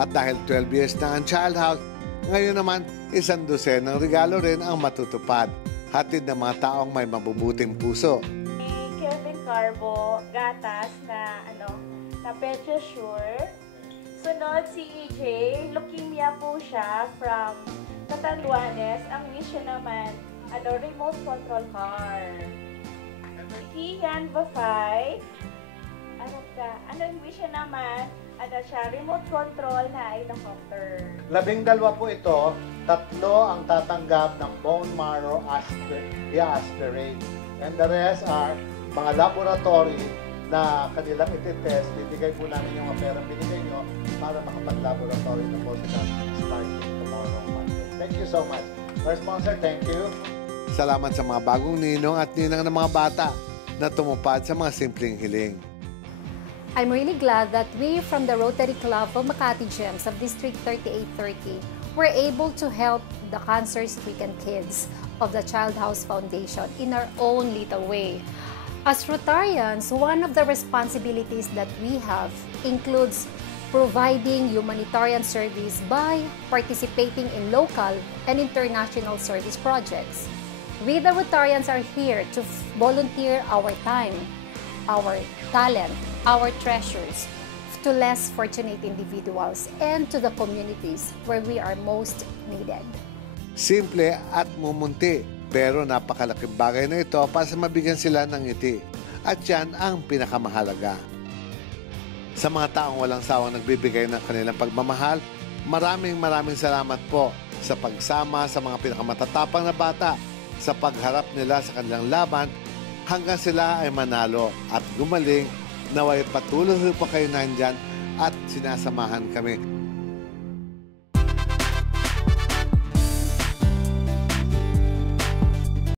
At dahil 12 years na ang Child House, ngayon naman 100 ng regalo rin ang matutupad. Hatid ng mga taong may mabubuting puso. Kevin Carbo, gatas na Pediasure. Sunod si EJ, leukemia po siya from Catanduanes. Ang wish niya naman, remote control car. Kian Bafay, ang wish niya naman, remote control na helicopter. 12 po ito, 3 ang tatanggap ng bone marrow aspirate. And the rest are mga laboratory na kanilang ititest. Bibigay po namin yung pera binigay nyo para makapag-laboratory na po sila starting tomorrow Monday. Thank you so much. Our sponsor, thank you. Salamat sa mga bagong ninong at ninang ng mga bata na tumupad sa mga simpleng hiling. I'm really glad that we from the Rotary Club of Makati Gems of District 3830 were able to help the cancer-stricken kids of the Child House Foundation in our own little way. As Rotarians, one of the responsibilities that we have includes providing humanitarian service by participating in local and international service projects. We, the Rotarians, are here to volunteer our time, our talent, our treasures to less fortunate individuals and to the communities where we are most needed. Simple at mumunti, pero napakalaking bagay na ito para sa mabigyan sila ng ngiti. At yan ang pinakamahalaga. Sa mga taong walang sawang nagbibigay ng kanilang pagmamahal, maraming salamat po sa pagsama sa mga pinakamatatapang na bata sa pagharap nila sa kanilang laban hanggang sila ay manalo at gumaling. Naway patuloy pa kayo nandyan at sinasamahan kami